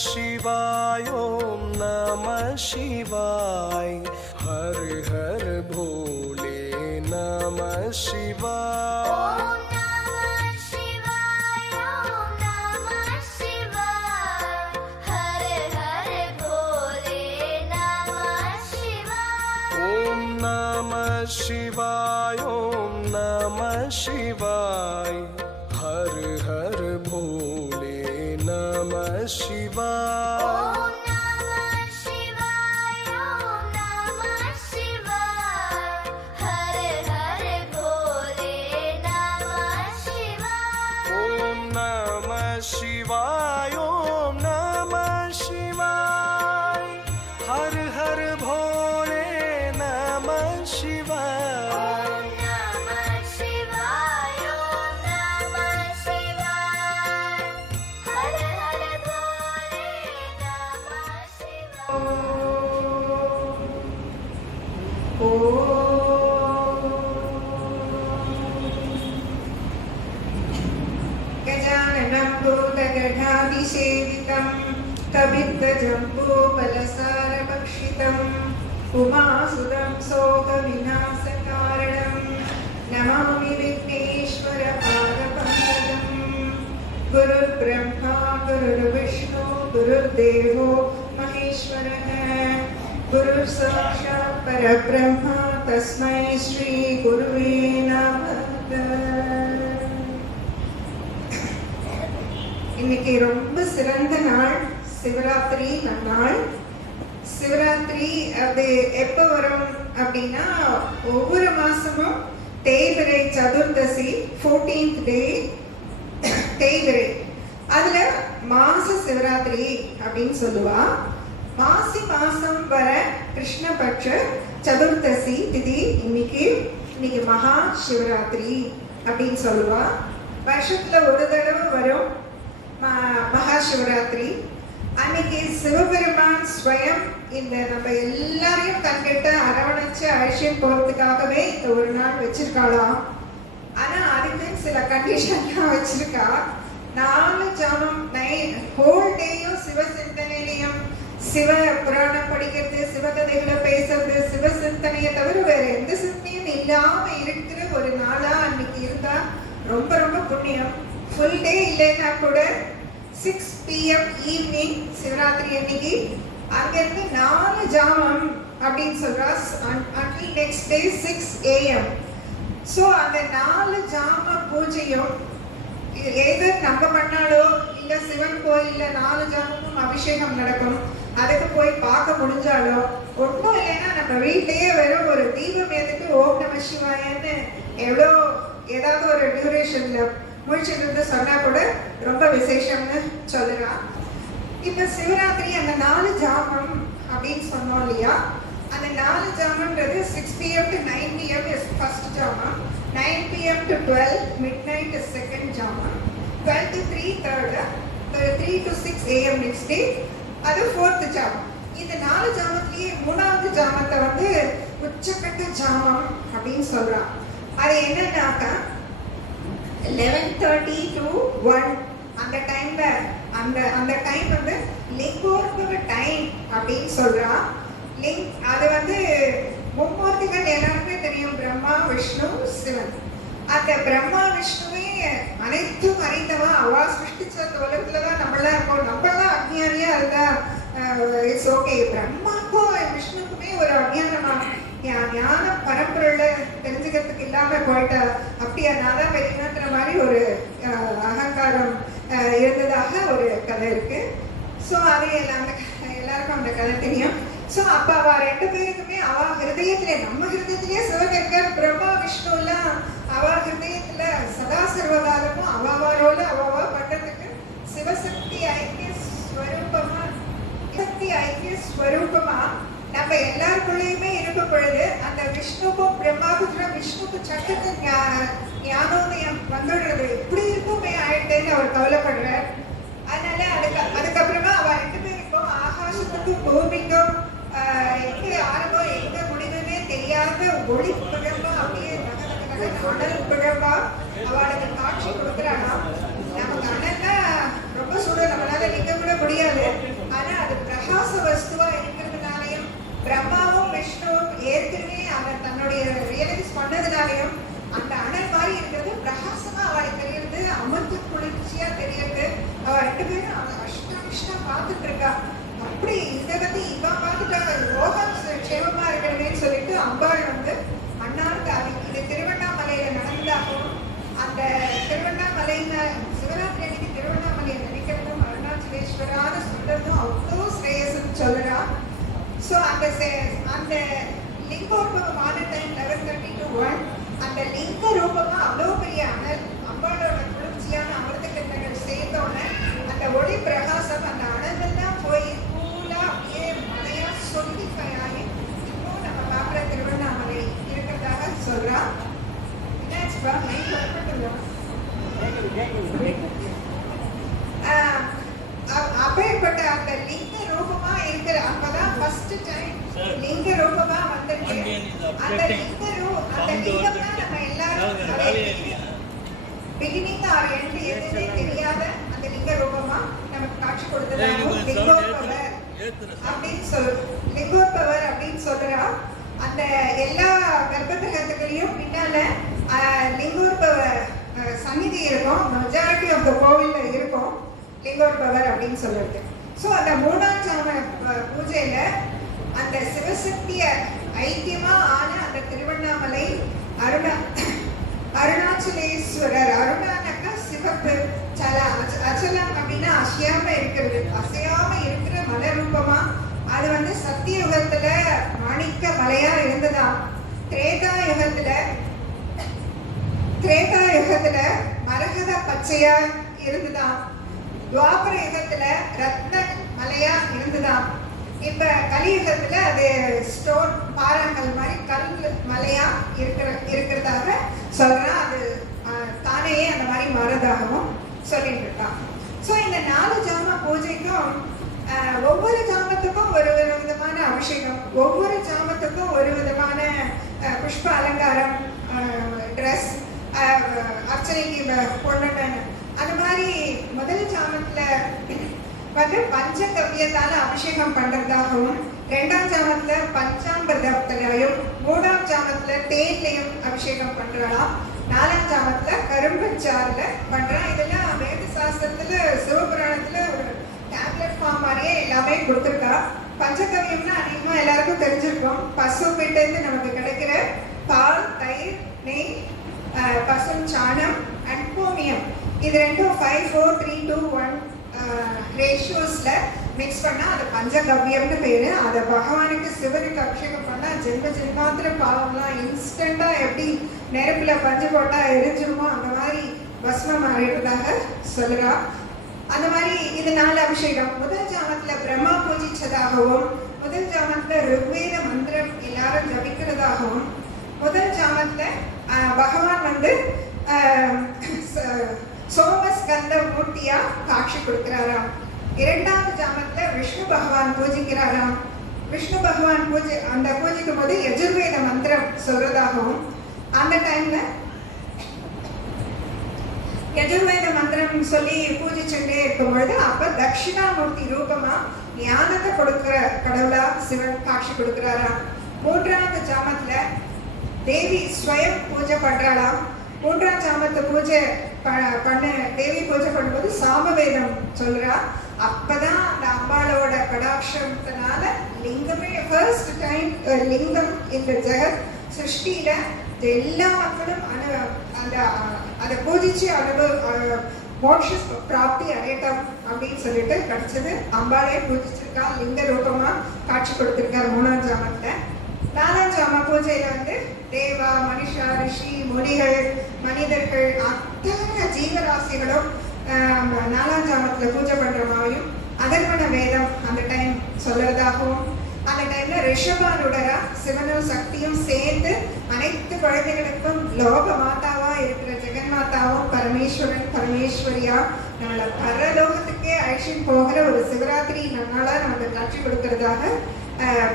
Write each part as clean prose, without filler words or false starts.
शिवाय ओम नमः शिवाय हर हर भोले नमः शिवाय शिवाय ओम नमः शिवाय हर हर भोले नमः शिवाय ओम नमः शिवाय ओम नमः शिवाय हर हर भोले नमः शिवाय ओम नमः शिवाय ओम नमः शिवाय हर हर भोले नमः शिवाय गजाननं भूतगणाधिसेवितं कवित्तजम्बूफलसारभक्षितम् उमासुतं शोकविनाशकारणं नमामि विघ्नेश्वरपादपङ्कजम् गुरुर्ब्रह्मा गुरुर्विष्णु गुरुर्देवो महेश्वरः गुरुः साक्षात् परब्रह्म तस्मै श्री गुरुवे नमः। இன்னைக்கு ரொம்ப சிறந்த நாள், சிவராத்திரி நன்னாள். சிவராத்திரி அது எப்போ வரும் அப்படின்னா ஒவ்வொரு மாசமும் தேய்பிறை சதுர்தசி 14th டே தேய்பிறை, அதுல மாச சிவராத்திரி அப்படின்னு சொல்லுவா. மாசி மாசம் வர கிருஷ்ணபட்ச சதுர்தசி திதி இன்னைக்கு மகா சிவராத்திரி அப்படின்னு சொல்லுவா. வருஷத்துல ஒரு தடவை வரும் மகா சிவராத்திரி. அன்னைக்கு சிவபெருமான் ஸ்வயம் இந்த நம்ம எல்லாரையும் தன்கிட்ட அரவணைச்சு அழிச்சியம் போறதுக்காகவே இந்த ஒரு நாள் வச்சிருக்காளாம். ஆனா அதுக்கு சில கண்டிஷன்லாம் வச்சிருக்கா. 4 ஜாமம் ஹோல் டேயும் சிவ சிந்தனையிலையும் சிவ புராணம் படிக்கிறது, சிவகதைகளை பேசுறது, சிவ சிந்தனையை தவிர வேற எந்த சிந்தனையும் இல்லாம இருக்கிற ஒரு நாளா அன்னைக்கு இருந்தா ரொம்ப ரொம்ப புண்ணியம். ஃபுல் டே இல்லைன்னா கூட 6 PM ஈவினிங் சிவராத்திரி அன்னைக்கு அங்கிருந்து 4 ஜாமம் அப்படின்னு சொல்றா until next day 6 AM. So அந்த 4 ஜாம பூஜையும் ஏதோ நம்ம பண்ணாலோ இல்ல சிவன் கோயில்ல 4 ஜாமமும் அபிஷேகம் நடக்கும், அதுக்கு போய் பார்க்க முடிஞ்சாலோ, ஒன்றும் இல்லைன்னா நம்ம வீட்டையே வெறும் ஒரு தீபம் எதுக்கு ஓம் நம சிவாயன்னு எவ்வளோ ஏதாவது ஒரு டியூரேஷன்ல முடிச்சுட்டு இருந்து சொன்னா கூட ரொம்ப விசேஷம்னு சொல்லுறான். இப்ப சிவராத்திரி அந்த 4 ஜாமம் அப்படின்னு சொன்னோம் இல்லையா, அந்த 4 ஜாமன்றது 6 PM to 9 PM is first ஜாமம், 9 PM to 12 midnight is second ஜாமம், 12 to 3 third, 3 to 6 AM next day அது fourth ஜாமம். இந்த 4 ஜாமத்திலேயே 3வது ஜாமத்தை வந்து உச்சக்கட்ட ஜாமம் அப்படின்னு சொல்றான். அது என்னன்னாக்கா 11:30 to 1 அந்த டைம்ல அந்த டைம் வந்து லிங்கோத்பவ டைம் அப்படின்னு சொல்றா. அது வந்து மும்மூர்த்திகள் எல்லாருமே தெரியும், பிரம்மா விஷ்ணு சிவன். அந்த பிரம்மா விஷ்ணுவே அனைத்தும் அறிந்தவா, அவா சிருஷ்டிச்ச அந்த உலகத்துலதான் நம்மளாம் இருக்கோம். நம்மளாம் அஜ்ஞானியா இருந்தா இட்ஸ் ஓகே. பிரம்மாக்கும் விஷ்ணுக்குமே ஒரு அஜ்ஞானமா ஞான பரம்பரையில தெரிஞ்சுக்கிறதுக்கு இல்லாம போயிட்டா, அப்படியா நான் தான் பெரியன்ற மாதிரி ஒரு அகங்காரம் இருந்ததாக ஒரு கதை இருக்கு. ஸோ அது எல்லாருக்கும் அந்த கதை தெரியும். ஸோ அப்ப அவ 2 பேருக்குமே அவ ஹிருதயத்திலே, நம்ம ஹிருதயத்திலேயே சிவன் இருக்கார். பிரம்மா விஷ்ணு எல்லாம் அவ ஹிருதயத்துல சதா சர்வகாலமும் அவாவாரோட அவாவா பண்றதுக்கு சிவசக்தி ஐக்கிய ஸ்வரூபமா, சக்தி ஐக்கிய ஸ்வரூபமா நம்ம எல்லாருக்குள்ளேயுமே இருக்கும் பொழுது அந்த விஷ்ணுக்கும் பிரம்மாவுக்கும் விஷ்ணுக்கு சட்டத்து ஞானோதயம் வந்துடுறது எப்படி இருக்குமே ஆயிட்டேன்னு அவர் கவலைப்படுறார். அதனால அதுக்கப்புறமா அவ 2 பேருக்கும் ஆகாசத்துக்கும் பூமிக்கும் எங்க ஆரம்பம் எங்க முடிவுன்னே தெரியாத ஒளி பிழம்பா, அப்படியே அனல் பிழம்பா அவளுக்கு காட்சி கொடுக்குறானா. நமக்கு அனல்னா ரொம்ப சூடு, நம்மளால நிக்க கூட முடியாது. இருக்கா. அப்படி இதை வந்து இவன் பார்த்துட்டா ரோகம் க்ஷேமமா இருக்கணுமேன்னு சொல்லிட்டு அம்பாள் வந்து அண்ணாவுக்கு இது திருவண்ணாமலையில நடந்ததாகவும் அந்த திருவண்ணாமலையில சிவராத்திரி அன்னைக்கு திருவண்ணாமலையை நினைக்கிறதும் அருணாச்சலேஸ்வரான சொல்றதும் அவ்வளோ ஸ்ரேயஸ்ன்னு சொல்றா. ஸோ அந்த லிங்கோத்பவமான டைம் 11:30 to 1 அந்த லிங்க ரூபமா அவ்வளோ பெரிய அனல் அம்பாளோட குளிர்ச்சியான அமிர்த கிண்ணங்கள் சேர்ந்தோன்னே அந்த ஒளி பிரகாசம் அந்த அனலெல்லாம் போய் கூலா அப்படியே மலையா சொல்லிஃபையாகி இப்போ நம்ம பார்க்குற திருவண்ணாமலை இருக்கிறதாக சொல்றா. என்னாச்சுப்பா மைண்ட் வரப்பட்டுள்ளோம். அப்பேற்பட்ட அந்த லிங்க ரூபமா இருக்கிற அப்பதான் ஃபர்ஸ்ட் டைம் லிங்க ரூபமா வந்துட்டு அந்த லிங்கம் தான் நம்ம எல்லாரும் பிகினிங் ஆர் எண்ட் எதுவுமே தெரியாத அந்த லிங்க ரூபமா நமக்கு காட்சி கொடுத்ததாகவும் லிங்கோத்பவர் அப்படின்னு சொல்றா. அந்த எல்லா கர்ப்பகிரகத்துக்குள்ளேயும் பின்னால லிங்கோத்பவர் சந்நிதி இருக்கும். மெஜாரிட்டி ஆஃப் த கோவில்ல இருக்கும் லிங்கோத்பவர் அப்படின்னு சொல்றது. ஸோ அந்த 3ஆம் ஜாம பூஜையில அந்த சிவசக்திய ஐக்கியமா ஆன அந்த திருவண்ணாமலை அருணாச்சலேஸ்வரர். அருணானாக்கா சிவப்பு, அச்சலம் அப்படின்னா அசையாம இருக்கிறது, அசையாம இருக்கிற மலை ரூபமா. அது வந்து சத்தியுகத்துல மாணிக்க மலையா இருந்ததாம். திரேதா யுகத்துல மரகத பச்சையா இருந்ததாம். துவாபர யுகத்துல ரத்ன மலையா இருந்ததாம். இப்ப கலியுகத்துல அது ஸ்டோன் பாறாங்கல் மாதிரி கல் மலையா இருக்கிறதாக சொல்றான். அது தானேயே அந்த மாதிரி மாறதாகவும் சொல்லிட்டு இருக்கான். ஸோ இந்த 4 ஜாம பூஜைக்கும் ஒவ்வொரு ஜாமத்துக்கும் ஒரு ஒரு விதமான அபிஷேகம், ஒவ்வொரு ஜாமத்துக்கும் ஒரு விதமான புஷ்ப அலங்காரம், ட்ரெஸ், அர்ச்சனைக்கு பொண்ணுன்னு அந்த மாதிரி முதல் ஜாமத்துல வந்து பஞ்சகவ்யத்தால அபிஷேகம் பண்றதாகவும், 2ஆம் ஜாமத்துல பஞ்சாமிர்தத்திலையும், 3ஆம் ஜாமத்துல தேன்லையும் அபிஷேகம் பண்றலாம், 4ஆம் ஜாமத்துல கரும்பஞ்சாறுல பண்றான். இதெல்லாம் வேத சாஸ்திரத்துல சிவபுராணத்துல ஒரு டேப்லெட் ஃபார்ம் மாதிரியே எல்லாமே கொடுத்துருக்கா. பஞ்சகவ்யம்னா அதிகமா எல்லாருக்கும் தெரிஞ்சிருக்கும். பசு கிட்ட இருந்து நமக்கு கிடைக்கிற பால், தயிர், நெய், பசும் சாணம் அண்ட் கோமியம், இது ரெண்டும் 5, 4, 3, 2, 1 ரேஷியோஸ்ல மிக்ஸ் பண்ணா அது பஞ்சகவ்யம்னு பேரு. அதை பகவானுக்கு சிவனுக்கு அபிஷேகம் பண்ணா ஜென்மாந்திர பாவம்லாம் இன்ஸ்டண்டா எப்படி நெருப்புல பஞ்சு போட்டா எரிஞ்சிருமோ அந்த மாதிரி பஸ்மம் ஆயிடுறதாக சொல்றா. அந்த மாதிரி இது 4 அபிஷேகம். முதல் ஜாமத்துல பிரம்மா பூஜிச்சதாகவும், முதல் ஜாமத்துல ருக்வேத மந்திரம் எல்லாரும் ஜபிக்கிறதாகவும், முதல் ஜாமத்துல பகவான் வந்து சோமஸ்கந்த மூர்த்தியா காட்சி கொடுக்கிறாராம். 2ஆவது ஜாமத்துல விஷ்ணு பகவான் பூஜிக்கிறாராம். விஷ்ணு பகவான் அந்த பூஜிக்கும் போது யஜுர்வேத மந்திரம் சொல்றதாகவும், அந்த டைம்ல யஜுர்வேத மந்திரம் சொல்லி பூஜிச்சுட்டே இருக்கும் பொழுது அப்ப தட்சிணாமூர்த்தி ரூபமா ஞானத்தை கொடுக்கிற கடவுளா சிவன் காட்சி கொடுக்கிறாராம். 3ஆவது ஜாமத்துல தேவி ஸ்வயம் பூஜை பண்றாளாம். 3ஆம் ஜாமத்தை பூஜை பண்ண தேவி பூஜை பண்ணும்போது சாமவேதம் சொல்றா. அப்பதான் அந்த அம்பாளோட கடாட்சத்தினால லிங்கமே ஃபர்ஸ்ட் டைம் லிங்கம் இந்த ஜெகத் சிருஷ்டியில எல்லா மக்களும் அதை பூஜிச்சு மோட்ச பிராப்தி அடையட்டும் அப்படின்னு சொல்லிட்டு கிடைச்சது. அம்பாளே பூஜிச்சிருக்கா, லிங்க ரூபமா காட்சி கொடுத்திருக்காரு 3ஆம் ஜாமத்துல. 4ஆம் ஜாம பூஜையில வந்து தேவா, மனுஷா, ரிஷி, முனிகள், மனிதர்கள் அத்தனை ஜீவராசிகளும் 4ஆம் ஜாமத்துல பூஜை பண்ற மாதிரியும் அதர்வண வேதம் அந்த டைம் சொல்றதாகவும், அந்த டைம்ல ரிஷபானுடரா சிவனும் சக்தியும் சேர்ந்து அனைத்து குழந்தைகளுக்கும் லோக மாதாவா இருக்கிற ஜெகன்மாதாவும் பரமேஸ்வரன் பரமேஸ்வரியா நம்மளை பரலோகத்துக்கே அழைச்சிட்டு போகிற ஒரு சிவராத்திரி நாளா நமக்கு காட்சி கொடுக்கறதாக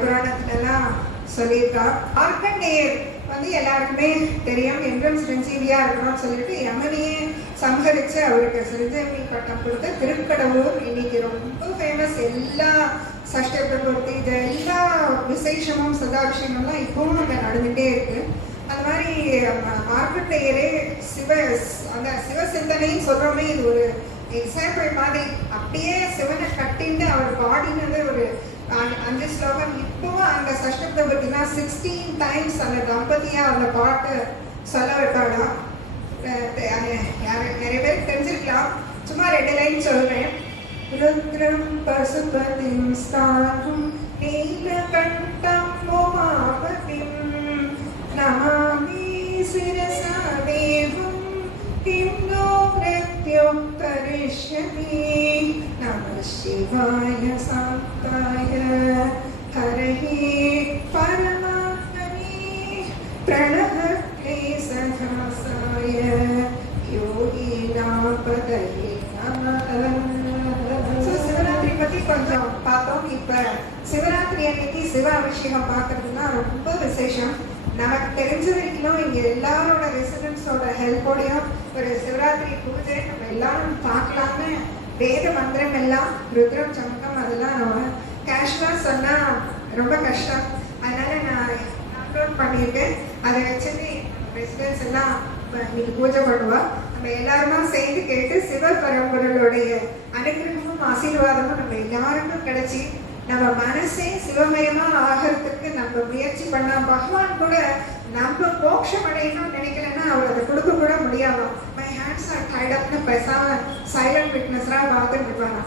புராணத்துல எல்லாம் சொல்லியிருக்கா. மார்க்கண்டேயர் வந்து எல்லாருக்குமே தெரியும், என்றும் சிரஞ்சீவியா இருக்கணும்னு சொல்லிட்டு யமனையே சம்ஹரிச்சு அவருக்கு சிரஞ்சீவி பட்டம் கொடுத்த திருக்கடவுர் இன்னைக்கு ரொம்ப ஃபேமஸ். எல்லா சஷ்டபிரபூர்த்தி இது எல்லா விசேஷமும் சதாபிஷேகம்லாம் இப்பவும் அங்கே நடந்துகிட்டே இருக்கு. அந்த மாதிரி மார்க்கண்டேயரே அந்த சிவ சிந்தனைன்னு சொல்றோமே, இது ஒரு எக்ஸாம்பிள் மாதிரி அப்படியே சிவனை கட்டிட்டு அவர் பாடினது ஒரு 5 ஸ்லோகம். இப்போவும் அந்த சஷ்டத்தை பற்றினா 16 டைம்ஸ் அந்த தம்பதியா அந்த பாட்டை சொல்ல வைப்பாடா. நிறைய பேருக்கு தெரிஞ்சிருக்கலாம், சும்மா 2 லைன் சொல்றேன். ருத்ரம் பசுபதிம் ஸ்தானம் நீலகண்டம் உமாபதிம் நமாமி சிரசா தேவம் கிம் நோ மிருத்யும் கரிஷ்யதி நமः சிவாய சாந்தாய ஹரஹே பரமாத்மனே பிரணவக்லே சஹசாய யோகினாம் பதயே நமः. சிவராத்திரி பத்தி கொஞ்சம் பார்த்தோம். இப்ப சிவராத்திரி அன்னைக்கு சிவ அபிஷேகம் பார்க்கறதுனா ரொம்ப விசேஷம். நமக்கு தெரிஞ்ச வரைக்கும் இங்க எல்லாரோட ரெசிடென்ட்ஸோட ஹெல்ப்போடையும் ஒரு சிவராத்திரி பூஜை நம்ம எல்லாரும் பார்க்கலாம்னு வேத மந்திரம் எல்லாம் ருத்ரம் சமக்கம் அதெல்லாம் நம்ம கேஷுவலா சொன்னா ரொம்ப கஷ்டம். அதனால நான் டவுன்லோட் பண்ணியிருக்கேன். அதை வச்சுட்டு ரெசிடென்ட்ஸ் எல்லாம் இன்னைக்கு பூஜை பண்ணுவா. நம்ம எல்லாருமா சேர்ந்து கேட்டு சிவபரம்பொருளுடைய அனுகிரகமும் ஆசீர்வாதமும் நம்ம எல்லாருக்கும் கிடைச்சி நம்ம மனசே சிவமயமா ஆகிறதுக்கு நம்ம முயற்சி பண்ணா பகவான் கூட நம்ம மோட்சம் அடையணும்னு நினைக்கலன்னா அவர் அதை கொடுக்க கூட முடியாது. மை ஹேண்ட்ஸ் ஆர் டைட் அப்னு பேசாம சைலண்ட் விட்னஸரா பார்த்துட்டு இருப்பாங்க.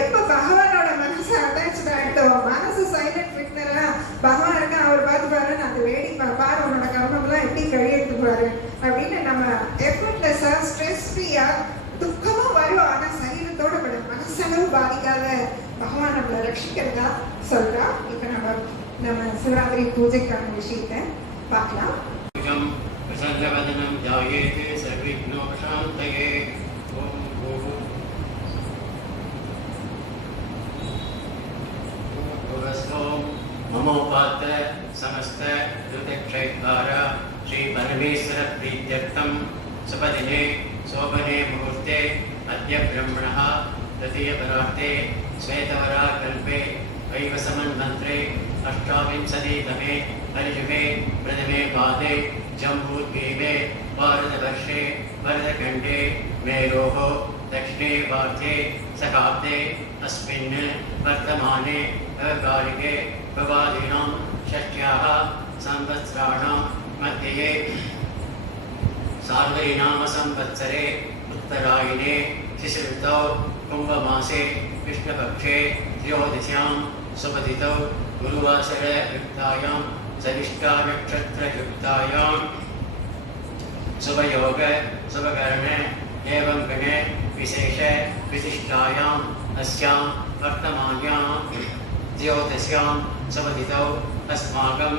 எப்ப பகவானோட மனசு அட்டாச் ஆகிட்டோ, மனசு சைலண்ட் விட்னரா பகவான் இருக்க அவர் பார்த்து பாரு, அந்த வேடிக்கை பாரு உன்னோட கர்மம்லாம் எப்படி கழியெடுத்து பாரு அப்படின்னு நம்ம எஃபர்ட்லெஸ்ஸா ஸ்ட்ரெஸ் ஃப்ரீயா துக்கமா வரும். ஆனா சரீரத்தோட மனசளவு பாதிக்காத பகவான் நம்மளை ரட்சிக்கிறதா சொல்றா. இப்ப நம்ம சிவராத்திரி பூஜைக்கான விஷயத்தை பார்க்கலாம். ममोपात समस्त ऋतक्षैद्वारा श्री परमेश्वर प्रीत्यर्थम सपदिने शोभने मुहूर्ते अद्य ब्रह्मणः तृतीयपरार्थे श्वेतवराकल्पे वैवसमन्वन्त्रे अष्टाविंशतितमे परिशुभे प्रथमे पादे जम्बूद्वीपे भारतवर्षे भरतखण्डे मेरोः दक्षिणे वार्थे सकाब्दे अस्मिन् वर्तमाने अकालिके प्रवादिनां षष्ट्याः संवत्सराणां मध्ये सार्वरीनाम संवत्सरे उत्तरायणे शिशिरऋतौ कुम्भमासे कृष्णपक्षे त्रयोदश्यां सुपतितौ गुरुवासरयुक्तायां सविष्टा नक्षत्रयुक्तायां शुभयोग शुभकर्ण एवं गण विशेष विशिष्टायाम् अस्यां वर्तमान्यां ज्योतिष्यां सुपतितौ अस्माकं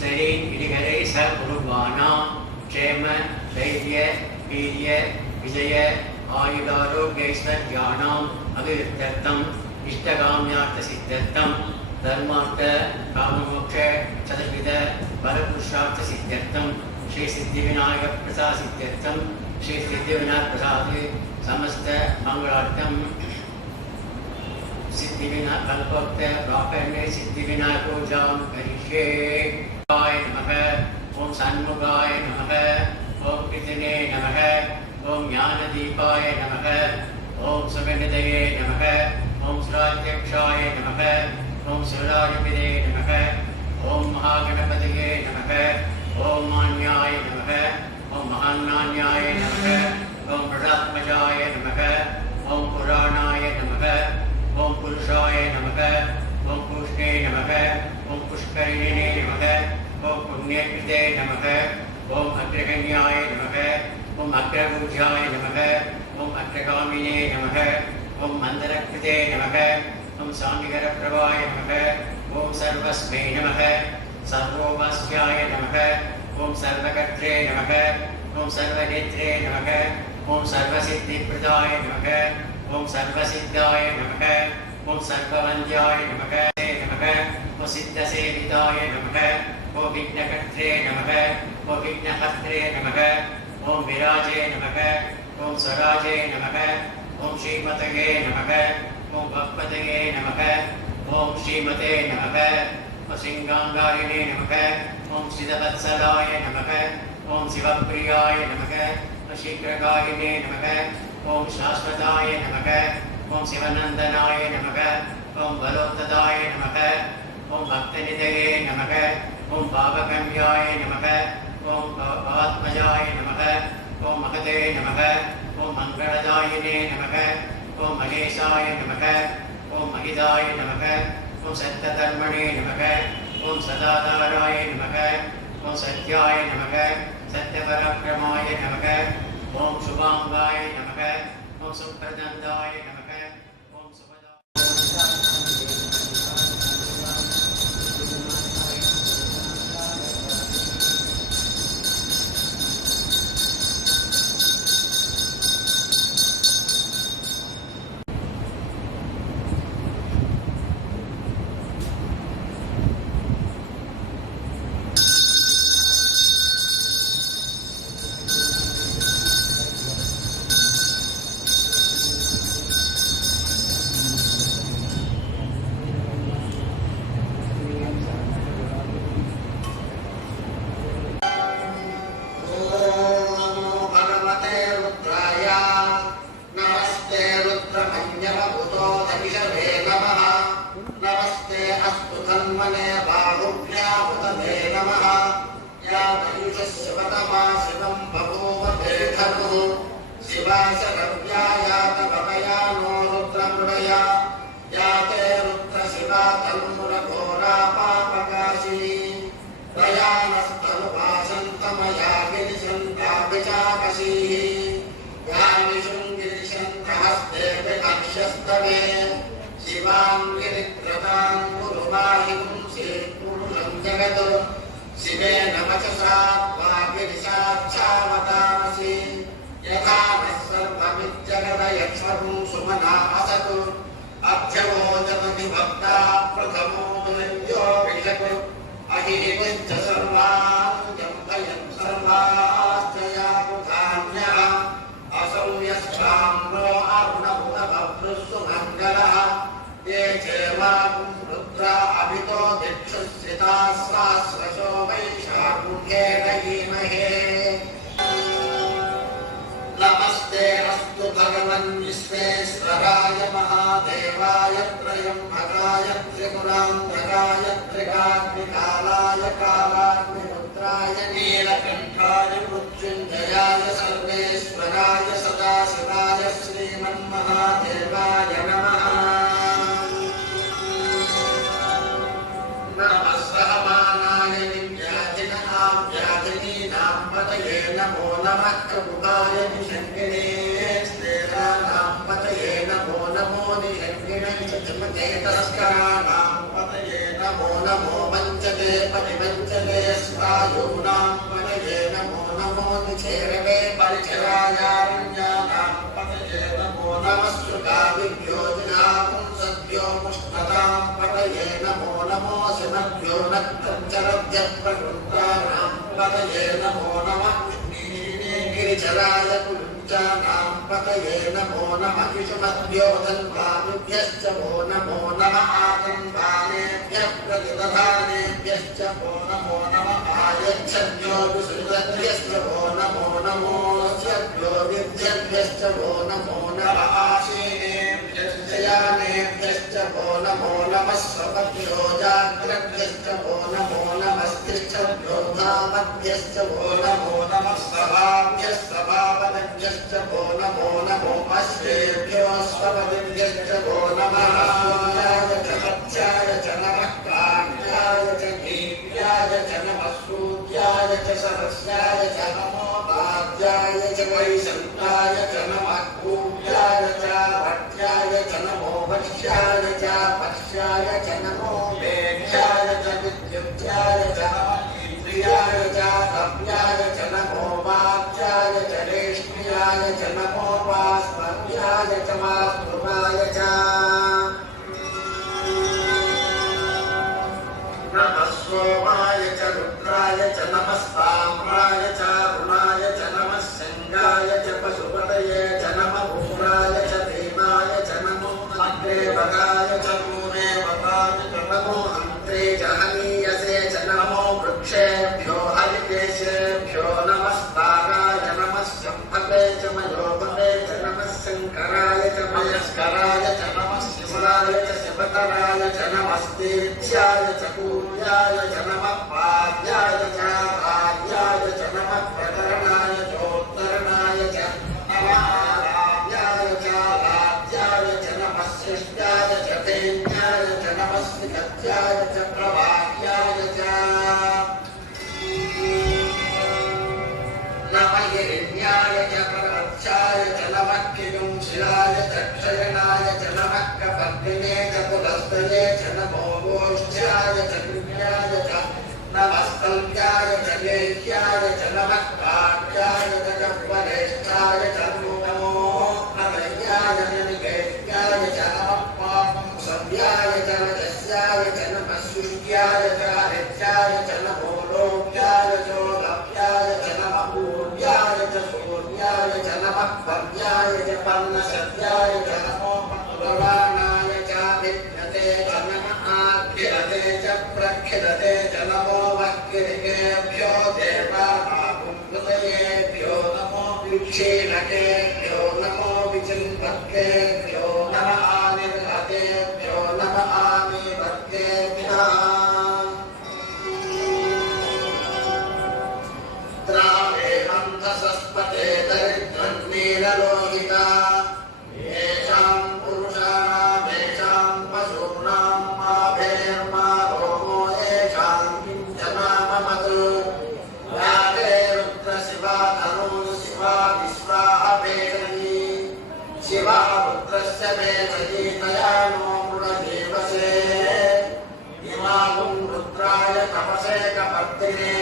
शरीरिहरे सकुर्वाणां क्षेम धैर्य वीर्य विजय आयुधारोग्यैश्वर्याणाम् अभिवृद्ध्यर्थम् इष्टकाम्यार्थसिद्ध्यर्थं धर्मार्थ काममोक्ष चतुर्विध बलपुरुषार्थसिद्ध्यर्थं श्री सिद्धिविनायक प्रसाद सिद्ध्यर्थं श्री सिद्धिविनायक प्रसाद समस्त मंगलार्थं सिद्धिविनायक कल्पोक्त प्रापण्य सिद्धिविनायक पूजां करिष्ये। नमः ओम सन्मुखाय नमः ओम कृतने नमः ओम ज्ञानदीपाय नमः ओम सुगन्धये नमः ओम श्राद्यक्षाय नमः ओम सुराधिपते नमः ओम महागणपतये नमः ओम मान्याय नमः ओम महान्नान्याय नमः ओम प्रजात्मजाय नमः ओम पुराणाय नमः ओम पुरुषाय नमः ओम पुष्णे नमः ओम पुष्करिणे नमः ओम पुण्यकृते नमः ओम अग्रगण्याय नमः ओम अग्रपूज्याय नमः ओम अग्रगामिने नमः ओम मन्दरकृते नमः ओम सामिकरप्रभाय नमः ओम सर्वस्मै नमः सर्वोपास्याय नमः ओम सर्वकर्त्रे नमः ओम सर्वनेत्रे नमः ओम सर्वसिद्धिप्रदाय नमः ओम सर्वसिद्धाय नमः ओम सर्ववन्द्याय नमः ओम सिद्धसेविताय नमः ओम विघ्नकर्त्रे नमः ओम विघ्नहर्त्रे नमः ओम विराजे नमः ओम स्वराजे नमः ओम श्रीमतये नमः ओम भक्पतये नमः ओम श्रीमते नमः ओम सिंगांगारिणे नमः ओम श्रीवत्सलाय नमः ओम शिवप्रियाय नमः शीघ्रकायिने नमः ॐ शाश्वताय नमः ॐ शिवनन्दनाय नमः ॐ बलोत्तदाय नमः ॐ भक्तनिधये नमः ॐ भावगम्याय नमः ॐ भवात्मजाय नमः ॐ महते नमः ॐ मङ्गलदायिने नमः ॐ महेशाय नमः ॐ महिदाय नमः ॐ सत्यधर्मणे नमः ॐ सदाधाराय नमः ॐ सत्याय नमः सत्यपराक्रमाय नमः ॐ शुभांगाय नमः ॐ सुप्रदन्दाय नमः ॐ सुभदा शिवे नमचसा वागिरिशाच्छावतामसि यथा नः सर्वमिज्जगदयच्छ्वं सुमना असतु अभ्यवोचमति भक्ता प्रथमो विनद्योऽभिषक् अहिरिविच्च सर्वान् जम्भयन् सर्वाश्चया बुधान्यः असौ यश्चाम्रो अर्णमुदभभृस्सु मङ्गलः ये चेवाकुं रुद्रा अभितो दिक्षुश्रिताः सहस्रशो वैशाखुण्ठेन हीमहे नमस्ते अस्तु भगवन् विश्वेश्वराय महादेवाय त्रयम्बकाय त्रिपुरान्तकाय त्रिकाग्निकालाय कालाग्निरुद्राय नीलकण्ठाय मृत्युञ्जयाय सर्वेश्वराय सदाशिवाय श्रीमन्महादेवाय नमः नमस्सहमानाय निव्याधिनां व्याधिनीनां पतये नमो नमः कपुकाय निषङ्गिणे स्तेराणां पतये नमो नमो निषङ्गिणे चतुर्मचेतस्कराणां पतये नमो नमो पञ्चते परिपञ्चते स्वायूनां पतये नमो नमो निचेरवे परिचरायारण्यानां पतये नमो नमः सुगाविभ्योजिनां सद्यो मुष्टतां पतये नमो नमो सिमभ्यो नक्तञ्चरभ्यप्रकृतानां पतये नमो नमः गिरिचराय कुलुञ्चानां पतये नमो नमः विषुमभ्यो धन्वानुभ्यश्च वो नमो नमः आगन्वानेभ्यः प्रतिदधानेभ्यश्च वो नमो नमः आयच्छद्यो विसृजद्भ्यश्च वो नमो नमो स्यभ्यो विद्यद्भ्यश्च वो नमो नमः आशीनेभ्यश्च यानेभ्यश्च वो नमो नमः स्वपद्भ्यो जाग्रभ्यश्च वो नमो नमस्तिष्ठभ्यो धामभ्यश्च वो नमो नमः सभाभ्यः सभापतिभ्यश्च वो नमो नमो अश्वेभ्यो स्वपतिभ्यश्च वो नमः सूर्याय च मत्स्याय च नमः कान्याय च नील्याय च नमः सूर्याय च सहस्राय च नमो वाद्याय च वैशन्ताय च नमः कूर्याय च भट्याय च नमो वक्ष्याय च पक्ष्याय च नमो वेद्याय च विद्युत्याय च नमः इंद्रियाय च कव्याय च नमो वाक्याय च रेष्म्याय च नमो वास्मव्याय च वास्तुवाय च नमः सोमाय च रुद्राय च नमः साम्राय च अरुणाय च नमः शङ्गाय च पशुपतये च नमः भूराय च भीमाय च नमो अग्रेवगाय च मूमेवगाय च नमो अन्त्रे च हनीयसे च नमो वृक्षेभ्यो हरिकेशेभ्यो नमस्ताराय नमः शम्भक भास्कराय च नमः शिवाय च शिवतराय च नमस्तेभ्याय च पूज्याय च नमः पाद्याय च भाग्याय च नमः प्रकरणाय चोत्तरणाय च नमः आराध्याय च आराध्याय च नमः शिष्टाय च तेज्याय च नमः श्रीगत्याय च प्रभाग्याय च नमः हिरण्याय च प्रवत्साय च नमः किंशिलाय च क्षयणाय च नमः कपर्दिने च पुलस्तये च नमो गोष्ठ्याय च कृण्याय च नमस्तल्प्याय च लेह्याय च नमः काट्याय च वरेष्ठाय च नमो नमयाय च निकेत्याय च नमः पापं सव्याय च वजस्याय च नमः शुष्ट्याय च हरित्याय च नमो लोक्याय च लभ्याय च नमः पूर्व्याय च सूर्याय च नमः पर्याय च पर्णसत्याय च नमो भगवानाय च विघ्नते च नमः आखिरते च प्रखिरते च नमो वक्किरिकेभ्यो देवानागुंहृतयेभ्यो नमो विक्षीणकेभ्यो नमो विचिन्तकेभ्यो नमः आनिर्हतेभ्यो नमः आनिवर्तेभ्यः त्रावेहंसस्पते दरिद्रन्नीललोहिता येषां पुरुषाणामेषां पशूनां माभेर्मा रोमो येषां किञ्चनाममत् व्याधे रुद्रशिवा धनुः शिवा विश्वाभेदयी शिवा रुद्रस्य भेदयी तया नो मृगदेवसे इमागुं रुद्राय तपसे कपर्दिने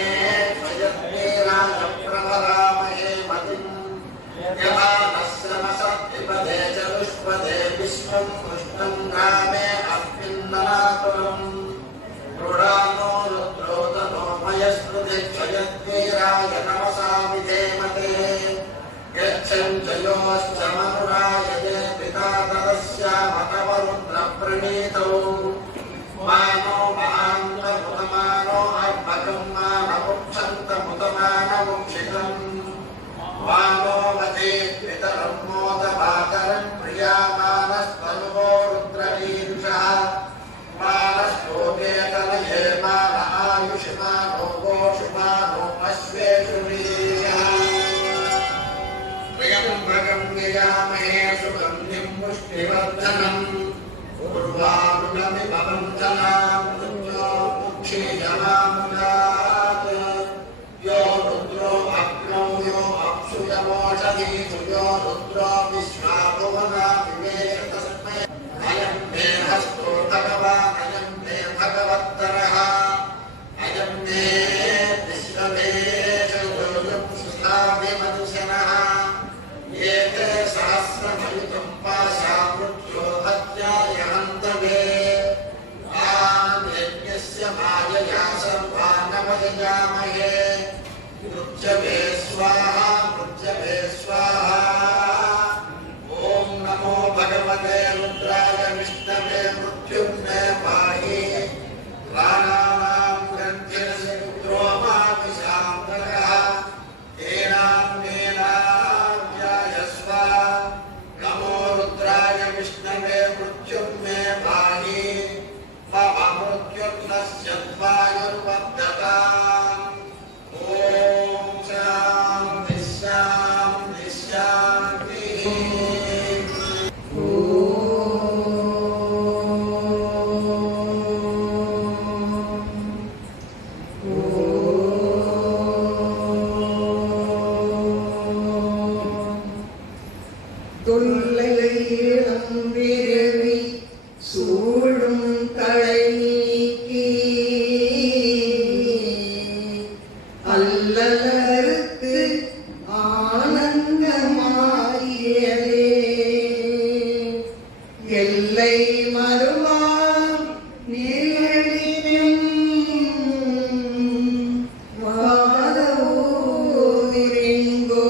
स्वयज्ञेनाय प्रवरामहे मतिम् यमानश्रमसत्तिपदे चतुष्पदे विश्वं कृष्णं ग्रामे अस्मिन्ननातुरम् रुडानो रुद्रोदनो मयस्मृति क्षयद्वीराय नमसा विधेमते यच्छं च योश्च मनुरायते पिता तदस्यामतवरुद्रप्रणीतौ मानो महान्तमुतमानो अर्भकं मानमुक्षन्तमुतमानमुक्षितम् मानो वचेद्वितरं मोदभाकरं प्रियामानस्तनुवो रुद्रवीरुषः मानस्तोकेतनये मान आयुषि मानो गोषु मानो अश्वेषु वीर्यः त्र्यम्बकं यजामहे सुगन्धिं पुष्टिवर्धनम् उर्वारुकमिव वन्दनां मृत्यो मुक्षीयमामुदात् यो रुद्रो अग्नौ यो अप्सु यमोषधीषु यो रुद्रो विश्वाभुवना विवेश तस्मै अयं मे हस्तो भगवान् अयं मे भगवत्तरः अयं मे विश्ववेशयोऽयं सुधाभिमनुषणः एते सहस्रमयुतं पाशा मृत्यो हत्याय हन्तवे यज्ञस्य मायया सर्वानवयजामहे मृत्यवे स्वाहा मृत्यवे स्वाहा ॐ नमो भगवते रुद्राय विष्णवे मृत्युं पाहि प्राणानां ग्रन्थिरसि रुद्रो मा विशान्तकः तेनान्नेनाव्यायस्व नमो रुद्राय विष्णवे मृत्युं मे पाहि मम मृत्युर्नश्य वायुर्वर्धताम् ॐ शान्ति शान्ति शान्तिः தொல்லையிடம் விரவி சூழும் தலை நீக்கி அல்லலருக்கு ஆனந்தமாயியதே எல்லை மறுவா நிழலினும் வாதவூரிங்கோ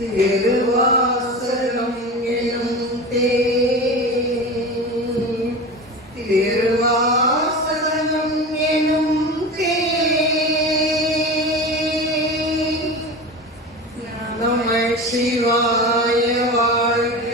திருவாசகம் எனும் திருவாசகம் எனும் நம சிவாய வாழ்க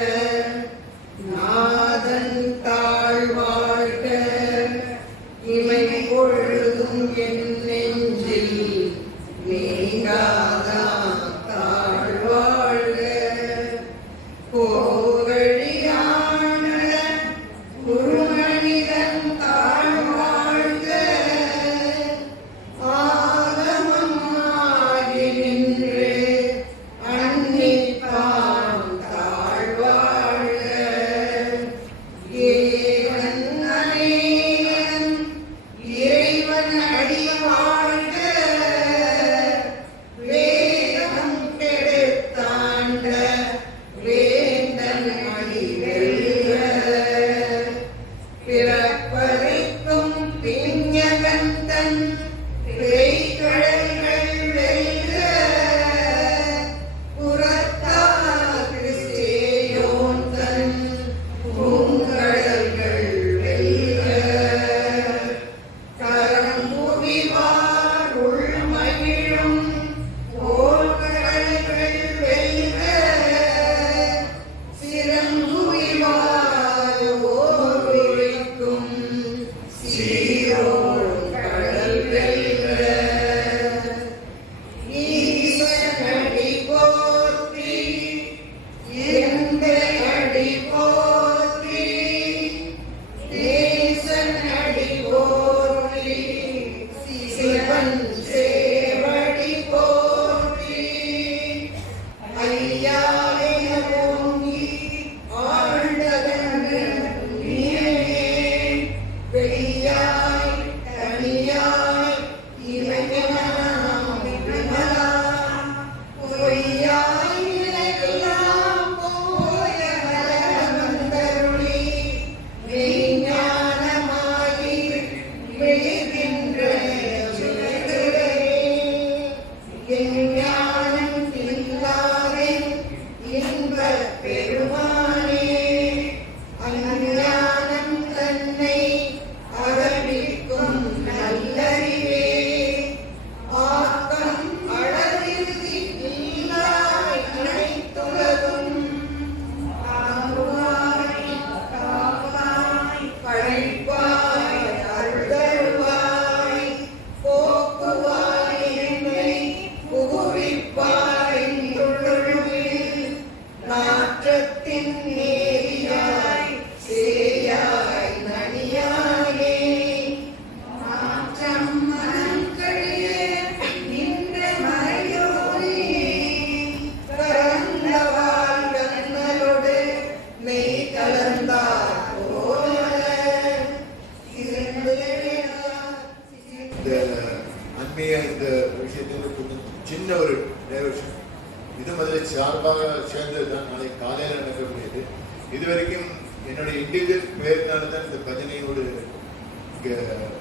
இது வரைக்கும் என்னுடைய இண்டிவிஜுவல் பேருனால தான் இந்த பஜனையோட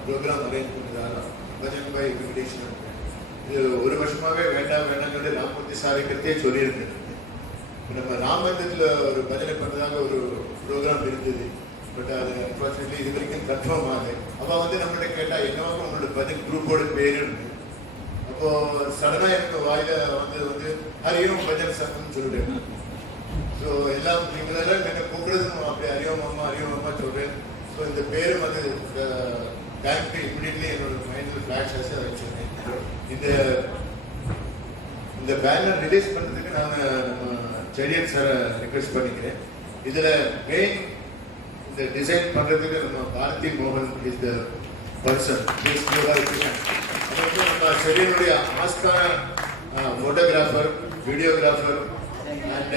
ப்ரோக்ராம் அரேஞ்ச் பண்ணதால பஜன் பை இன்விடேஷன். இது ஒரு வருஷமாவே வேண்டாம் வேண்டாம் ராமமூர்த்தி சாரிக்கிறதே சொல்லியிருக்கேன். நம்ம ராமமந்திரத்தில் ஒரு பஜனை பண்ணதாக ஒரு ப்ரோக்ராம் இருந்தது. பட் அது அன்ஃபார்ச்சுனேட்லி இது வரைக்கும் கன்ஃபார்ம் ஆகுது. அப்போ நம்மகிட்ட கேட்டால் என்னவோ உங்களோட பஜன் குரூப்போட பேர் இருக்கு. அப்போது சடனாக எனக்கு வாயில வந்து ஹரியோம் பஜன் சங்கம்னு சொல்லிட்டு, ஸோ எல்லாம் நீங்களெல்லாம் என்ன கூப்பிடுறது அப்படி ஹரியோம் அம்மா சொல்கிறேன். ஸோ இந்த பேரும் டைம்க்கு இம்மிடியட்லி என்னோட மைண்டில் ஃப்ளாஷ் வச்சுருக்கேன். இந்த பேனர் ரிலீஸ் பண்ணுறதுக்கு நான் நம்ம செடியன் சாரை ரிக்வெஸ்ட் பண்ணிக்கிறேன். இதில் மெயின் இந்த டிசைன் பண்ணுறதுக்கு நம்ம பாரதி மோகன் இஸ் த பர்சன். அதாவது நம்ம செடியனுடைய ஆஸ்தான photographer, videographer and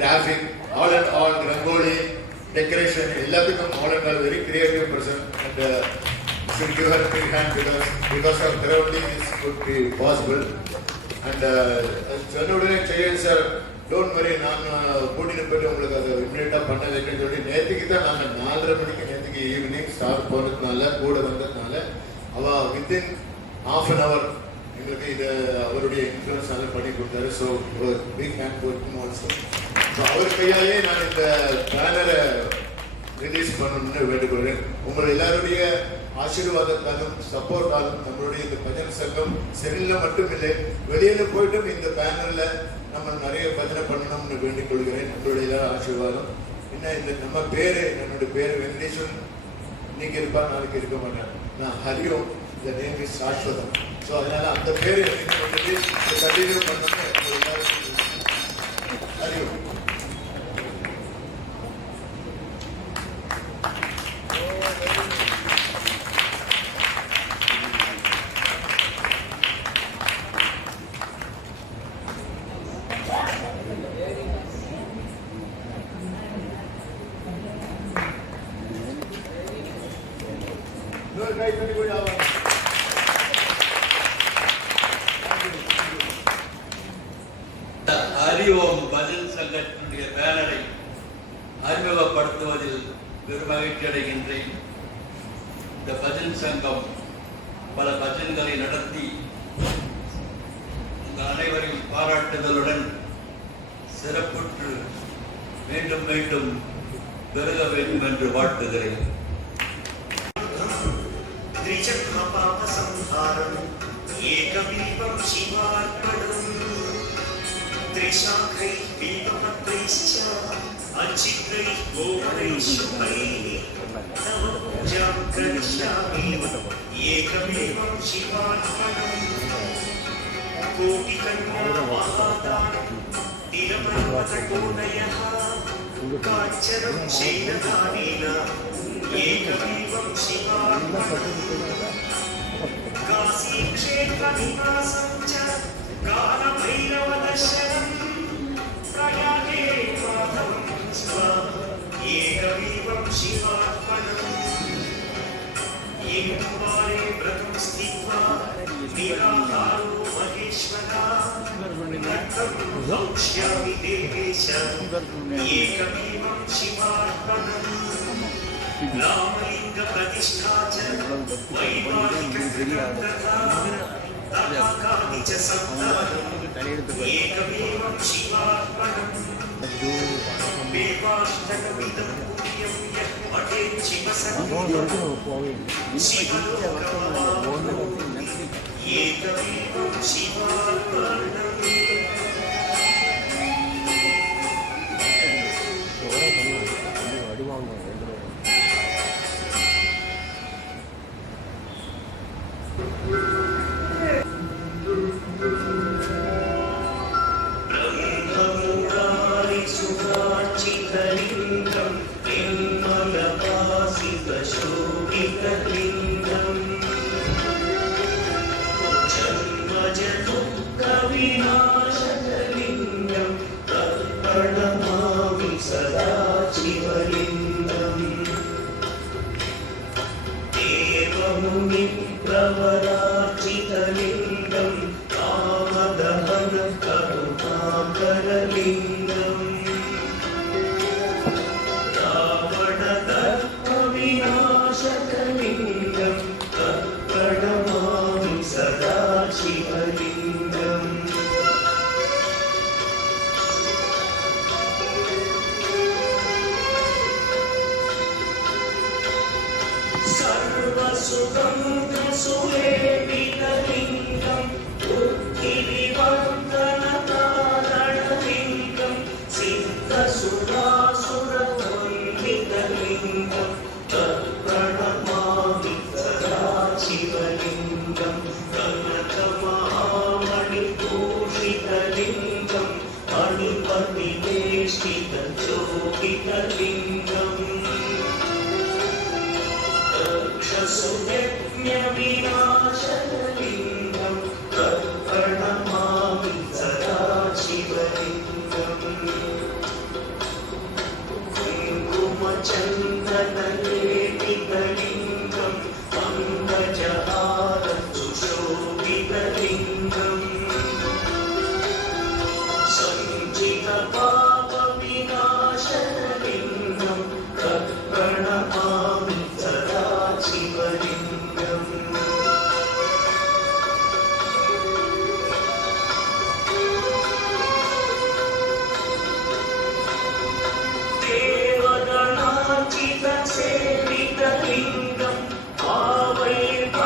graphic all and all rangoli decoration எல்லாத்துக்கும் all and all very creative person, and should give her a big hand because of her only this could be possible. And சொன்னவுடனே செய்யன் sir don't worry, நான் கூட்டிட்டு போயிட்டு உங்களுக்கு அதை இம்மிடியேட்டாக பண்ண வைக்கணும்னு சொல்லி நேற்றுக்கு தான் நாங்கள் 4:30 மணிக்கு நேற்றுக்கு ஈவினிங் ஸ்டார்ட் போனதுனால கூட வந்ததுனால அவள் வித்தின் ½ an hour எங்களுக்கு இதை அவருடைய இன்ஃப்ளூயன்ஸ் நல்லா பண்ணி கொடுத்தாரு. So big hand working also. So அவர் கையாலே நான் இந்த பேனரை ரிலீஸ் பண்ணணும்னு வேண்டுகொள்கிறேன். உங்கள் எல்லாருடைய ஆசீர்வாதத்தாலும் சப்போர்ட்டாலும் நம்மளுடைய இந்த பஜன் சங்கம் செல்லில் மட்டும் இல்லை, வெளியில் போயிட்டும் இந்த பேனரில் நம்ம நிறைய பஜனை பண்ணணும்னு வேண்டிக் கொள்கிறேன். நம்மளுடைய எல்லாரும் ஆசீர்வாதம். இன்னும் இந்த நம்ம பேர், என்னுடைய பேர் வெங்கடேஸ்வரன். இன்னைக்கு இருப்பா, நாளைக்கு இருக்க மாட்டேன். நான் ஹரியோம், இந்த நேம் இஸ் சாஸ்வதம். ஸோ அதனால அந்த பேர் எனக்கு வந்துட்டு கண்டினியூ பண்ணணும். ஹரியோம். ஹரிஓம் பஜன் சங்கத்தினுடைய பேனரை அறிமுகப்படுத்துவதில் பெருமகிழ்ச்சி அடைகின்றேன். இந்த பஜன் சங்கம் பல பஜன்களை நடத்தி உங்கள் அனைவரையும் பாராட்டுதலுடன் சிறப்புற்று மீண்டும் மீண்டும் பெருக வேண்டும் என்று வாழ்த்துகிறேன். एकमेवं शिवार्पणम् त्रिशाखैः पीतपत्रैश्च अचित्रैः गोमरैः शुभैः तव पूजां करिष्यामि एकमेवं शिवार्पणम् कोटिकन्यामहादानं तिरपर्वतकोदयः काञ्चनं शैलधानेन एकमेवं शिवार्पणम् काशीक्षेत्रनिवासं च कालभैरवदर्शनं प्रयागे माधवं स्व एकमेवं शिवार्पणम् एकवारे व्रतं स्थित्वा निराहारो महेश्वरा व्रतं भक्ष्यामि देवेश एकमेवं शिवार्पणम् रामलिङ्गप्रतिष्ठा च वैवाहिककृतकथा तथाकानि च सप्ताहम् एकमेवं शिवार्पणम् देवाष्टकमिदं पुण्यं यः पठेत् शिवसन्निधौ शिवलोकमवाप्नोति एकमेवं शिवार्पणम् सुभाचितलिङ्गं निर्मलवासितशोभितलिङ्गं जन्मजमुक्तविनाशकलिङ्गं तत्प्रणमामि सदा शिवलिङ्गम् देवमुनिं प्रवराचितलिङ्गं कामदहनकरुणाकरलिङ्गम् सुलेपितलिङ्गं बुद्धिविवर्धनकारणलिङ्गं सिद्धसुरासुरवन्दितलिङ्गं तत्प्रणमामि सदाशिवलिङ्गं कनकमहामणिभूषितलिङ्गं मणिपतिवेष्टितज्योतितलिङ्गम् तक्षसुयज्ञविनाशनलिङ्गं तत्प्रणमामि सदाशिवलिङ्गम् कुङ्कुमचन्दनलेपितलिङ्गं पङ्कजहारसुशोभितलिङ्गम् सञ्चितपापविनाशनलिङ्गं तत्प्रणमामि सदाशिवलिङ्गम् देवगणार्चितसेवितलिङ्गं भावैर्भक्तिभिरेव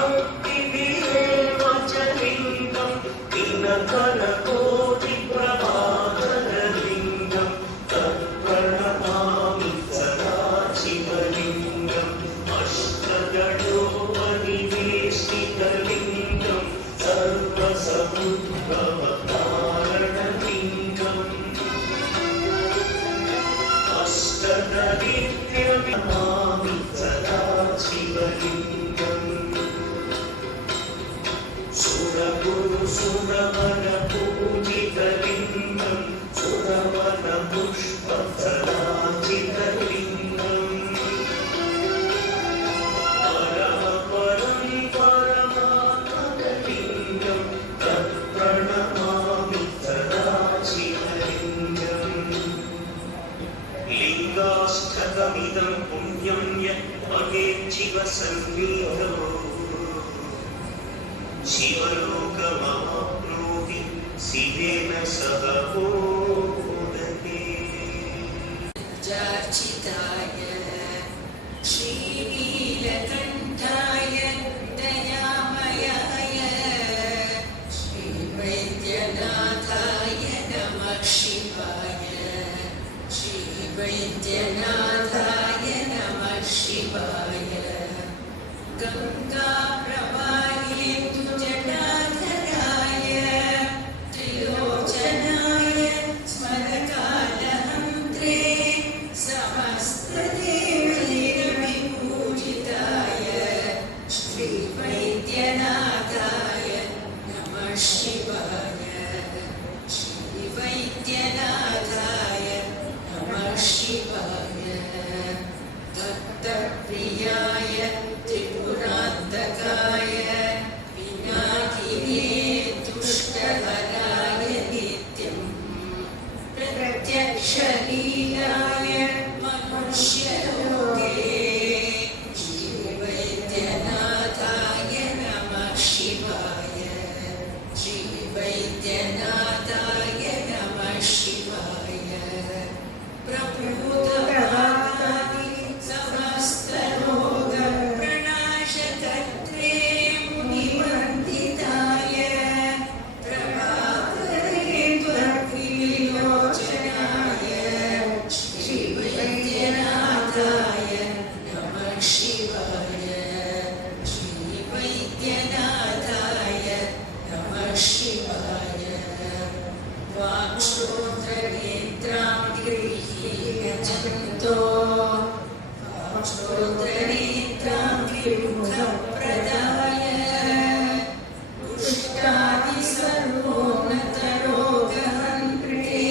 च लिङ्गं दिनकरकोटिप्रभाकरलिङ्गं तत्प्रणमामि सदाशिवलिङ्गम् अष्टगणोपनिवेशितलिङ्गं सर्वसमुद्भवकारणलिङ्गम् अष्टदरिद्र्यविनामि सदाशिवलिङ्गम् सुरगुरुसुरवरपूजितलिङ्गं सुरवरपुष्पसदाचितलिङ्गम् परमपरं परमात्मलिङ्गं तत्प्रणमामि सदाशिवलिङ्गम् लिङ्गाष्टकमिदं पुण्यं यत् भवेच्छिवसन्निधौ शिवलोकमाप्नोति शिवेन सह मोदते जार्चिताय श्रीनीलकण्ठाय दयामयाय श्रीवैद्यनाथाय नमः शिवाय श्रीवैद्यनाथाय नमः शिवाय गङ्गाप्रवाहेन्दुजटाधराय त्रिलोचनाय स्मरकालहन्त्रे समस्तदेवैर्विपूजिताय श्रीवैद्यनाथाय नमः शिवाय श्रीवैद्यनाथाय नमः शिवाय दत्तप्रियाय त्रिपुरान्तकाय पिनाकिने दुष्टहराय नित्यं प्रत्यक्षलीलाय मनुष्यलोके श्रीवैद्यनाथाय नमः शिवाय श्रीवैद्यनाथाय नमः शिवाय प्रभूतवादी समस्तरोगप्रणाशकर्त्रे मुनिवन्दिताय प्रभाकरे त्वद्विलोचनाय श्रीवैद्यनाथाय नमः शिवाय श्रीवैद्यनाथाय नमः शिवाय वाक्श्रोत्रनेत्रां गृहीयजन्तो वाक्श्रोत्रनेत्रां विमुखप्रदाय पुष्टादिसर्वोन्नतरोगहन्त्रे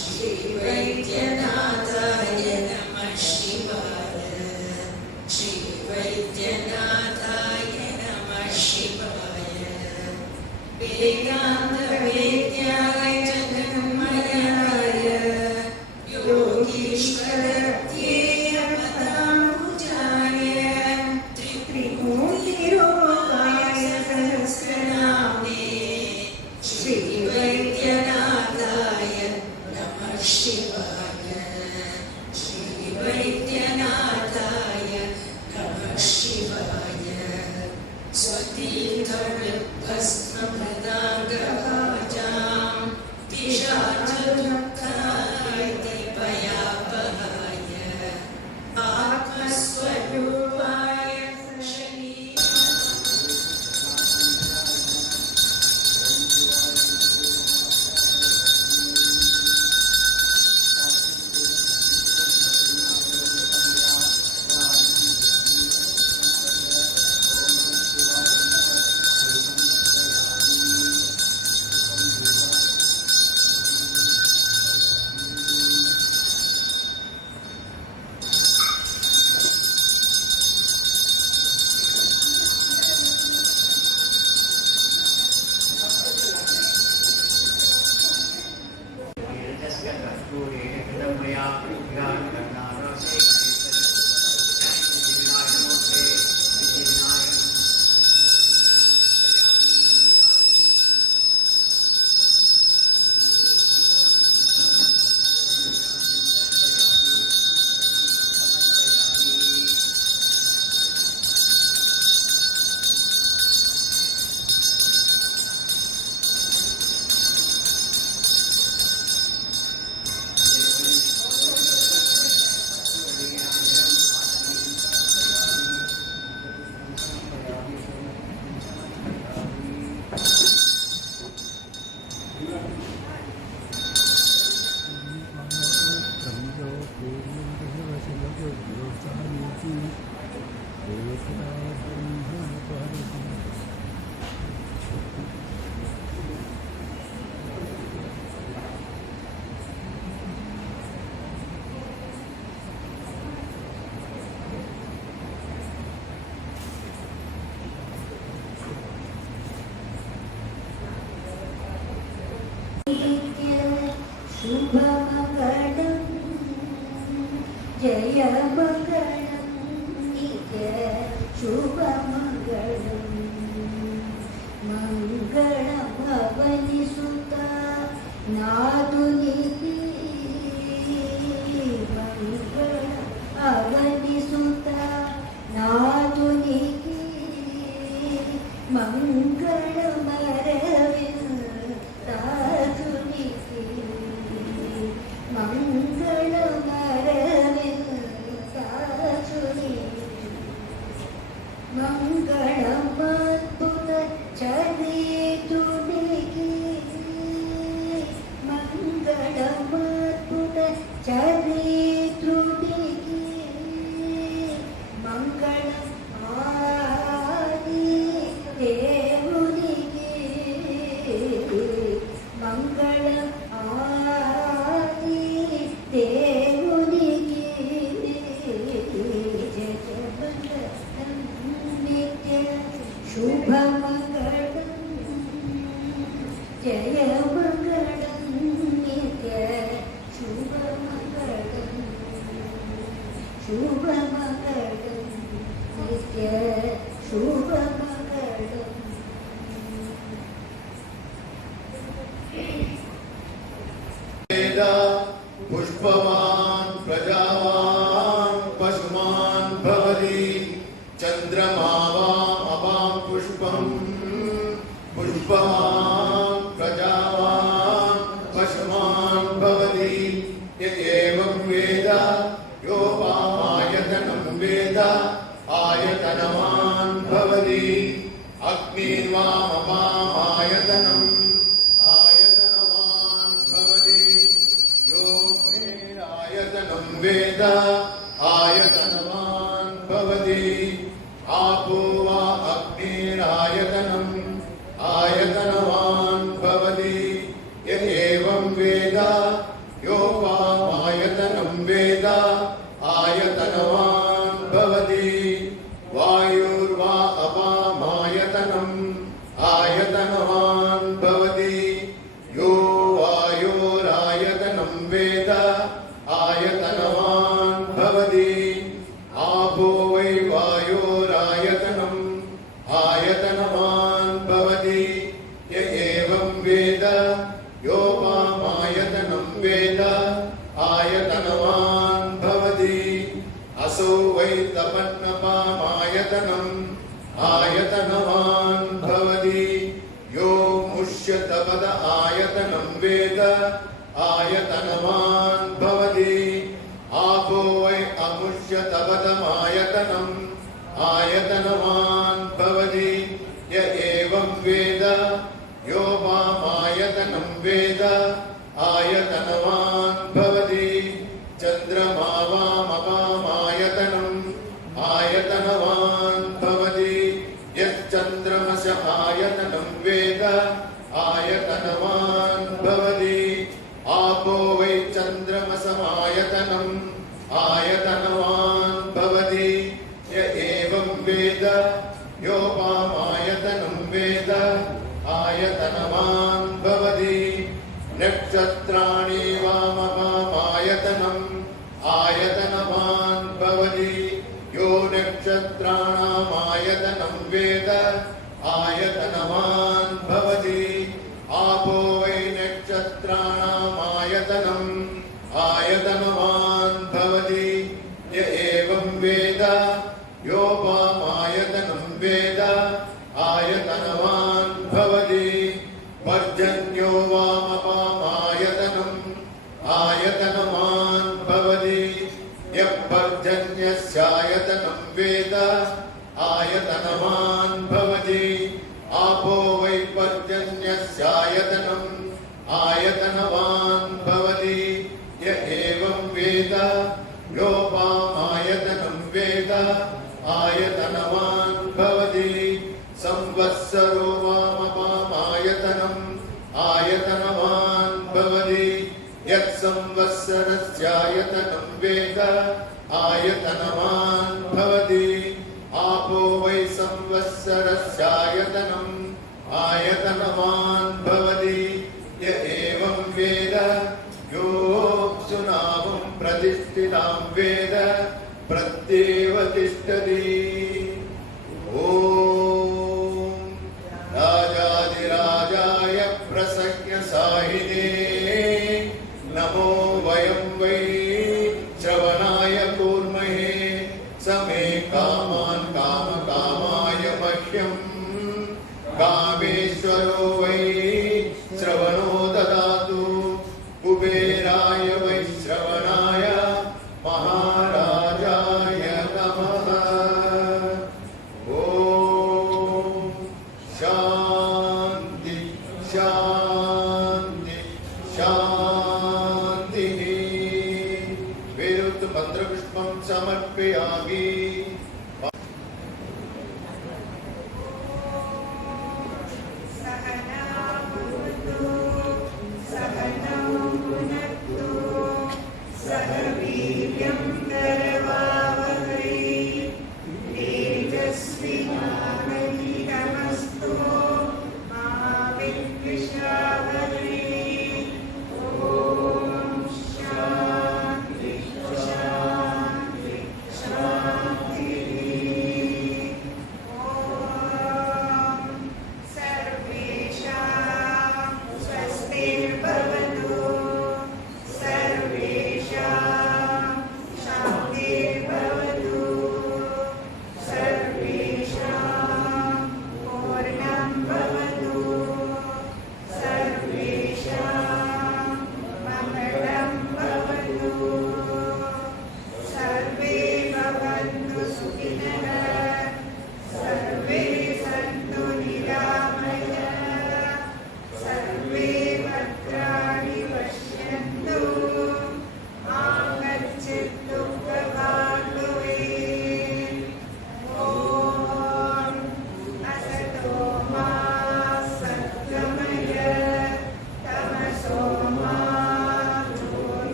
श्रीवैद्यनाथाय नमः शिवाय श्रीवैद्यनाथाय नमः शिवाय वेदान्तवेद्याय जगन्मयाय योगीश्वरत्येयपदाम्बुजाय त्रिपुराय शुभमङ्गलं जयमङ्गलं नित्य शुभमङ्गलं मङ्गलं भवनिसुता नादुनिधि मङ्गलं अवनिसुता नादुनिधि मङ्गलमरविन्दादुनिधि मङ्गलमद्भुत चरितुनिधि मङ्गलमद्भुत चरितुनिधि मङ्गलम् आदि देवुनिधि मङ्गलम् आदि देवुनिधि जयमङ्गलं नित्य शुभमङ्गलं जयमङ्गलं नित्य शुभमङ्गलं शुभमङ्गलं नित्य शुभमङ्गलं वेदा पुष्पवान् प्रजावान् पशुमान् भवति चन्द्रमा अवां पुष्पं पुष्पवान् प्रजावान् पशुमान् भवति य एवं वेद यो वामायतनं वेद आयतनवान् भवति अग्निर्वामपामायतनम् आयतनवान् भवति यो आयतनं वेद आयतनवान् भवति आपो वा अग्निरायतनम् आयतनवान् भवति य एवं वेद यो वामायतनं वेद आयतनवान् भवति वायुर्वा अपामायतनम् आयतनवान् भवति यो वायोरायतनं वेद आयतनवान् भवति आपो वै वायोरायतनम् आयतनवान् भवति य एवं वेद यो वामायतनं वेद आयतनवान् भवति असो वै तपन्नपामायतनम् आयतनवान् भवति यो मुष्यतपद आयतनं वेद आयतनवान् भवति आपो वै अमुष्यतपदमायतनम् आयतनवान् भवति य एवं वेद यो वामायतनं वेद आयतनवान् भवति चन्द्रमा वामपामायतनम् आयतनवान् भवति यश्चन्द्रमस आयतनं वेद आयतनवान् भवति आपो वै चन्द्रमसमायतनम् आयतनवान् भवति य एवं वेद यो वामायतनं वेद आयतनवान् भवति नक्षत्राणि वामपामायतनम् आयतनवान् भवति यो नक्षत्राणामायतनं वेद आयतनवान् भवति आपो वै नक्षत्राणामायतनम् आयतनवान् भवति य एवं वेद यो वामायतनं वेद आयतनवान् भवति पर्जन्यो वामपामायतनम् आयतनवान् भवति यः पर्जन्यस्यायतनं वेद आयतनवान् भवति आपो वै पर्जन्यस्यायतनम् आयतनवान् भवति य एवं वेद यो वामायतनं वेद आयतनवान् भवति संवत्सरो वामपामायतनम् आयतनवान् भवति यत् संवत्सरस्यायतनं वेद आयतनवान् भवति आपो वै संवत्सरस्यायतनम् आयतनवान् भवति य एवं वेद योऽप्सुनावं प्रतिष्ठितां वेद प्रत्येव तिष्ठति ॐ राजाधिराजाय प्रसज्ञसाहिने नमो वयं वै श्रवणाय कूर्महे समे कामान् कामकामाय मह्यम् कामेश्वरो वै श्रवणो ददातु कुबेराय वै श्रवणाय महाराजाय नमः ॐ शान्ति शान्ति शान्तिः विरुद्ध मन्त्रपुष्पं समर्पयामि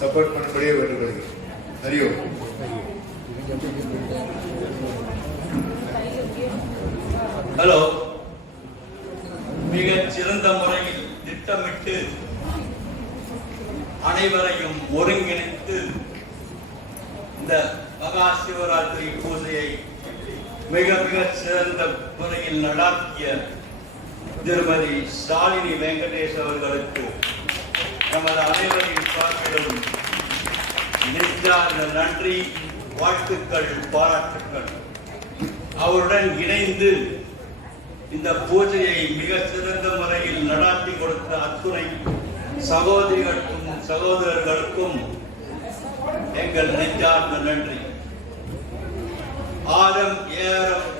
சப்போர்ட் பண்ணும்படியே வேண்டுகொள்கிறேன். ஹரியோம். ஹலோ, மிகச் சிறந்த முறையில் திட்டமிட்டு அனைவரையும் ஒருங்கிணைத்து இந்த மகா சிவராத்திரி பூஜையை மிக மிக சிறந்த முறையில் நடாத்திய திருமதி ஸ்டாலினி வெங்கடேஷ் அவர்களுக்கு நமது அனைவரின் சார்பிலும் நெஞ்சார்ந்த நன்றி, வாழ்த்துக்கள், பாராட்டுக்கள். அவருடன் இணைந்து இந்த பூஜையை மிக சிறந்த முறையில் நடாத்தி கொடுத்த அத்துணை சகோதரிகளுக்கும் சகோதரர்களுக்கும் எங்கள் நெஞ்சார்ந்த நன்றி. ஆரம் ஏறம்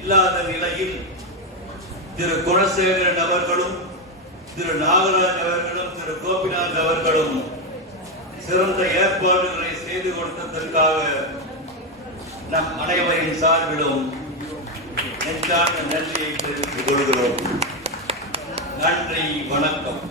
இல்லாத நிலையில் திரு குணசேகரன் அவர்களும் திரு நாகராஜ் அவர்களும் திரு கோபிநாத் அவர்களும் சிறந்த ஏற்பாடுகளை செய்து கொடுத்ததற்காக நம் அனைவரின் சார்பிலும் நெஞ்சார்ந்த நன்றியை தெரிவித்துக் கொள்கிறோம். நன்றி, வணக்கம்.